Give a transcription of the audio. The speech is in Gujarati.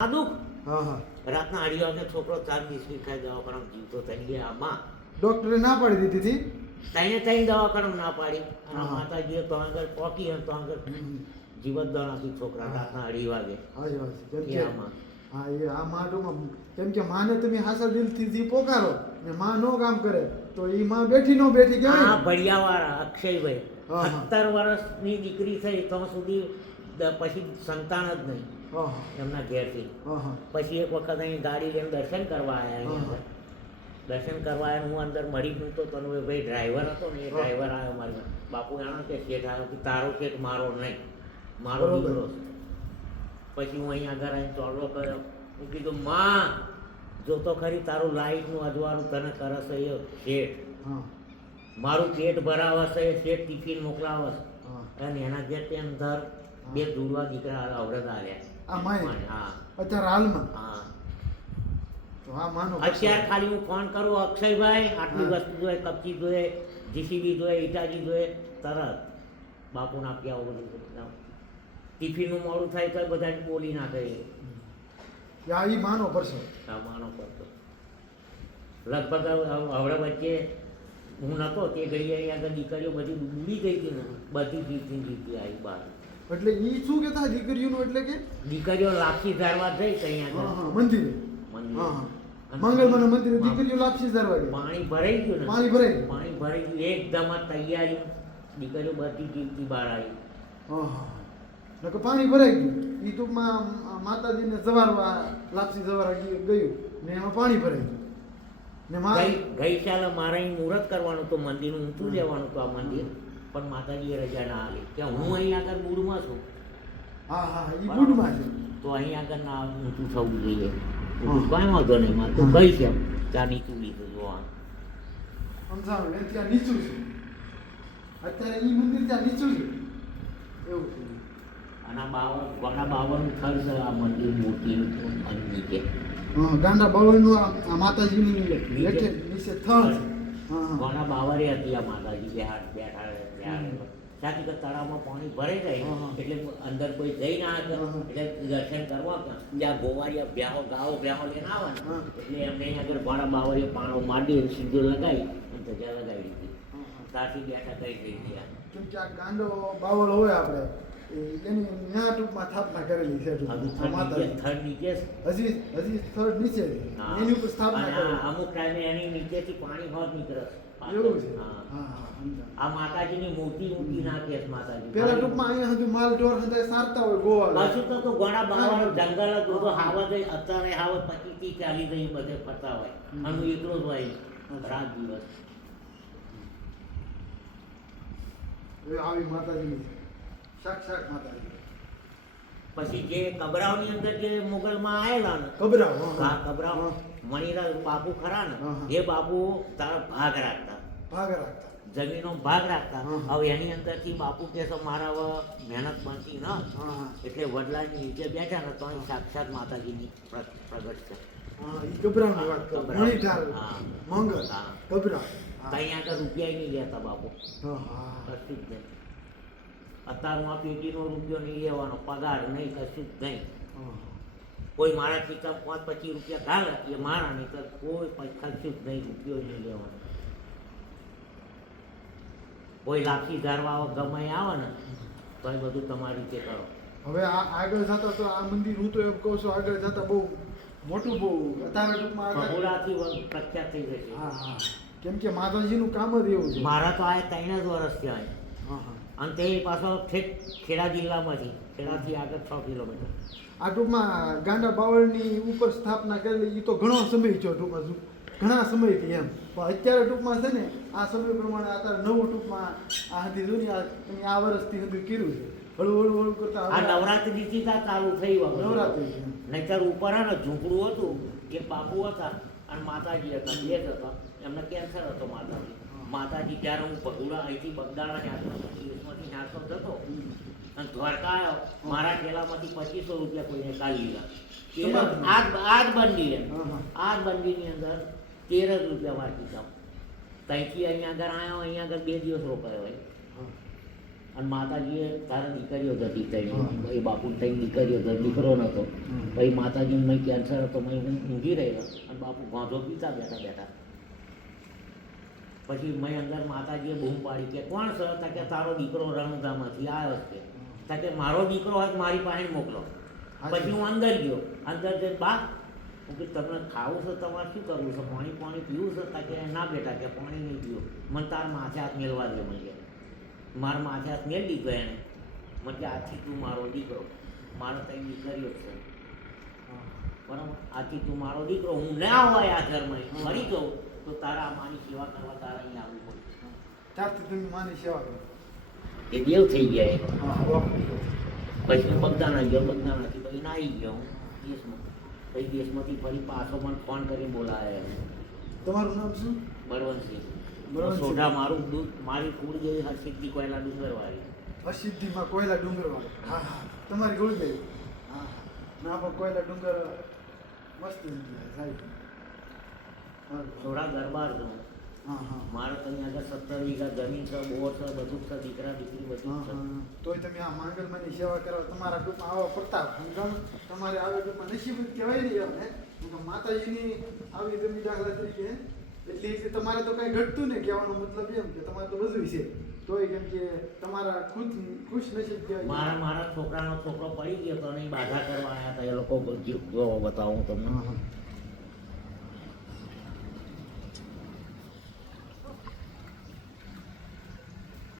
દુઃખ હા હા રાતના 2:30 વાગે છોકરો 4 બિસ્કીટ ખાઈ દવાખાનામાં જીવતો થઈ ગયા આમાં ડોક્ટરે ના પાડી દીધી હતી તઈ દવાખાનામાં ના પાડી અને હા. માતાજીએ તો આગળ પોકી અને તો આગળ જીવતદાન આપી છોકરા રાતના 2:30 વાગે હાજી વાત છે. એ કેમ કે આમાં હા એ આ માટુમાં કેમ કે માને તમે હાસા દિલથી જે પોકારો ને માં નો કામ કરે તો એ માં બેઠી નો બેઠી આ કહેવાય ભડિયાવાળા અક્ષયભાઈ હા, હા. 17 વર્ષની દીકરી થઈ તો સુધી પછી સંતાન જ નહીં હા હા એમના ઘેરથી હા હા પછી એક વખત અહીં ગાડી લઈને દર્શન કરવા આવ્યા અહીં હા. અંદર દર્શન કરવા આવ્યા હું અંદર મળી ગયું તો તનુભાઈ ડ્રાઈવર હતો ને એ ડ્રાઈવર આવ્યો મારે બાપુ એનો કે શેઠ આવ્યો કે તારો શેઠ મારો નહીં મારો બરોબર. દીકરો છે. પછી હું અહીં આગળ આવીને ચોરલો કર્યો હું કીધું માં જો તો ખરી તારું લાઈટનું અજવાળું તને કરે છે એ શેઠ હા મારું પેટ ભરાવે છે એ શેઠ ટિફિન મોકલાવે છે હા અને એના ઘેર તે અંદર બે દુડવા દીકરા અવરત આવ્યા આ માય હા અત્યારે હાલમાં હા તો આ માનો અત્યારે ખાલી હું ફોન કરું અક્ષયભાઈ આટલી હા. વસ્તુ જોઈએ કપચી જોઈએ જીસીબી જોઈએ ઇટાજી જોઈએ તરત બાપુને આપી આવો બધું ટિફિનનું મોડું થાય તો બધાને બોલી નાખે આ ઈ માનો પરસો સામાનો પડતો લગભગ હવે વચ્ચે હું નહોતો તે ઘડી અહીં આગળ દીકરીઓ બધી ડૂબી ગઈ હતી ને બધી જીતી આવી બહાર એટલે ઈ શું કહેતા દીકરીઓનું એટલે કે દીકરીઓ લાપસી ધારવા જઈ તો અહીં હા આગળ હા મંદિરે મંદિર. હા હા અને મંગળમાના મંદિરે દીકરીઓ લાપસી ધરવા ગઈ પાણી ભરાઈ ગયું ને પાણી ભરાઈ ગયું. પાણી ભરાઈ ગયું એકદમ આ તૈયારી દીકરીઓ બધી જીવતી બહાર આવી હા હા નકર પાણી ભરાઈ ગયું ઈ ટૂંકમાં માતાજીને જવારવા લાપસી જવારા ગયું ને એમાં પાણી ભરાઈ ગયું ને ગઈ સાલે મારે અહીં મુહૂર્ત કરવાનું તો મંદિરનું ઊંચું લેવાનું તો આ મંદિર પણ માતાજીએ રજા ના આપી કે હું અહીં આગળ બુડમાં છું હા હા ઈ બુડમાં છે તો અહીં આગળ ના ઊંચું થવું જોઈએ કાંઈ વાંધો નહીં માં તું કઈ છે ત્યાં નીચું લીધું જોવા સમજાણું ને ત્યાં નીચું છે અત્યારે ઈ મંદિર ત્યાં નીચું છે એવું છે અને ઘણા 52 થર છે આ મંદિર મૂર્તિનું નીચે હા ગાંડા બાવળનું આ માતાજીની લેખે નીચે થળ છે હા હા ઘણા બાવરે હતી આ માતાજી બેઠા સાચી કે તળાવમાં પાણી ભરાઈ જાય હા, હા. એટલે અંદર કોઈ જઈ ના શકે હા, હા. એટલે દર્શન કરવા જ્યાં ગોવાળિયા બ્યાહો ગાવો બ્યાહો લઈને આવે ને હા. એટલે એમને અહીં આગળ ઘણા બાવળીએ પાણો માંડી સીધું લગાવી અને ધજા લગાવી દીધી હા, હા. ત્યાંથી બેઠા કરી દીધી આ. કેમ કે આ ગાંડો બાવળ હોય આપણે એની ન્યા ટૂંકમાં સ્થાપના કરેલી છે હજુ ટૂંકમાં માતાજી થર્ડ નીચે છે. હજી થર્ડ નીચે છે. હા. એની ઉપર સ્થાપના અને કરેલી અમુક ટાઈમે એની નીચેથી પાણી હોત નીકળે એવું છે હા. હા હા સમજાણું. આ માતાજીની મૂર્તિ ઊંચી નાખે છે માતાજી પેલા ટૂંકમાં અહીંયા હજુ માલ ઢોર હંધાય સારતા હોય ગોવા પાછું તો ઘણા બાવળ જંગલ જ બધો હાવત હોય અત્યારે હાવત 25 થી 40 થઈ બધે ફરતા હોય અને હું એકલો જ હોય રાત દિવસ એ આવી માતાજીની છે સાક્ષાત માતાજી પછી જે કબરાઓની અંદર જે મુગલમાં આવેલા ને કબરાવ હા કબરાઓ મણિલાલ બાપુ ખરા ને હા, હા. એ બાપુ તારા ભાગ રાખતા ભાગ રાખતા જમીનો ભાગ રાખતા હા, હા. હવે એની અંદરથી બાપુ કે છે મારા હવે મહેનત બનતી ન હા હા એટલે વડલાની નીચે બેઠા ને તો અહીં સાક્ષાત માતાજીની પ્રગટ છે હા ઈ કબરાવની વાત કરો કબરાવ. મણિધાર હા. મંગળ હા. કબરાવ હા ત્યાં આગળ રૂપિયા નહીં લેતા બાપુ હા હા કશું જ નહીં અત્યારે હું આ પેટીનો રૂપિયો નહીં લેવાનો પગાર નહીં કશું જ નહીં હા કોઈ મારા ખિસ્સામાં 5-25 રૂપિયા ઘાલે એ મારા નહીં તો કોઈ કશું જ નહીં રૂપિયો નહીં લેવાનો કોઈ લાપસી ધારવા ગમે આવે ને તો એ બધું તમારી રીતે કરો હવે આ આગળ જતા તો આ મંદિર હું તો એમ કહું છું આગળ જતા બહુ મોટું બહુ અત્યારે ટૂંકમાં આગળ- બહુડાથી પ્રખ્યાત થઈ જશે હા હા કેમ કે માતાજીનું કામ જ એવું છે મારા તો આ 3 જ વર્ષ થયા હા હા અને તે પાછો ઠેક ખેડા જિલ્લામાંથી ખેડાથી આગળ 6 કિલોમીટર આ ટૂંકમાં ગાંડા બાવળની ઉપર સ્થાપના કરેલી એ તો ઘણો સમય થયો ટૂંકમાં ઘણા સમયથી એમ પણ અત્યારે ટૂંકમાં છે ને આ સમય પ્રમાણે અત્યારે નવું ટૂંકમાં આ હતી જોઈ આ વર્ષથી હજુ કર્યું છે હળવું હળવું હળવું કરતા આ હવે નવરાત્રિથી ત્યાં ચાલુ થઈ વખત નવરાત્રી છે. નહીંતર ઉપર ને ઝૂંપડું હતું એક બાપુ હતા અને માતાજી હતા બે જ હતા એમને કેન્સર હતો માતાજી માતાજી ત્યારે હું ભગુડા અહીંથી બગદાણા દિવસમાંથી નાસ્તો જતો અને દ્વારકા આવ્યો મારા ઠેલામાંથી 2500 રૂપિયા કોઈને કાઢી લીધા આ જ બંડી એમ હા હા આ જ બંડીની અંદર 13 જ રૂપિયા વાંચી ત્યાંથી અહીંયા આગળ આવ્યો અહીંયા આગળ 2 દિવસ રોકાયો હોય હા અને માતાજીએ તારા દીકરીઓ હતી ત્રણ, એ બાપુ ત્રણ દીકરીઓ હતો, દીકરો નહોતો. પછી માતાજીને મેં કેન્સર હતો, મેં ઊંઘી રહ્યો અને બાપુ ગાંધો પીતા બેઠા બેઠા. પછી મેં અંદર માતાજીએ બૂમ પાડી કે કોણ સર? તા કે તારો દીકરો રણુદામાંથી આવ્યો છે. તા કે મારો દીકરો હોય તો મારી પાસે મોકલો. પછી હું અંદર ગયો, અંદર જઈને બા હું કે તમને ખાવું છે, તમારે શું કરવું છે, પાણી પીવું છે? તા કે ના બેટા કે પાણી નહીં પીવું. મને તાર માથે હાથ મેળવા દે. મને મારા માથે હાથ મેળ દીધો એણે. મને કે આથી તું મારો દીકરો, મારો કંઈ દીકરીઓ છે બરાબર, આથી તું મારો દીકરો, હું ના હોય આ ઘરમાં મરી જાઉં તો તારા માની સેવા કરવા તારા અહીં આવવું પડે. ત્યારથી તમે માની સેવા કરો. એ દેવ થઈ ગયા. હા, પછી હું બગદાણા ગયો, બગદાણાથી પછી નાહી ગયો હું દેશમાં. પછી દેશમાંથી ફરી પાછો પણ ફોન કરી બોલાયા. તમારું નામ શું? બળવંતસિંહ. બળવંતસિંહ. સોઢા મારું દૂધ, મારી કુળ જેવી હરસિદ્ધિ કોયલા ડુંગરવાળી. અસિદ્ધિમાં કોયલા ડુંગરવાળા. હા હા, તમારી ગુરુદેવ. હા હા, ના પણ કોયલા ડુંગર મસ્ત જગ્યા સાહેબ. સોઢા દરબાર છું. હા હા, મારે તો અહીંયા આગળ 17 વીઘા જમીન છે, બોર છે, બધું છે, દીકરા દીકરી બધું હા છે. હા. તોય તમે આ માંગલમાંની સેવા કરો, તમારા ટૂંકમાં આવા પ્રતાપ સમજાવો. તમારે આવે ટૂંકમાં નસીબ જ કહેવાય નહીં એમ. હે માતાજીની આવી તમે દાખલા તરીકે એટલે તમારે તો કાંઈ ઘટતું ને, કહેવાનો મતલબ એમ કે તમારે તો બધું છે. તોય કેમ કે તમારા ખુશ નસીબ કહેવાય. મારા છોકરાનો છોકરો પડી ગયો તો નહીં, બાધા કરવા આવ્યા હતા એ લોકો. જો બતાવું તમને. હા હા.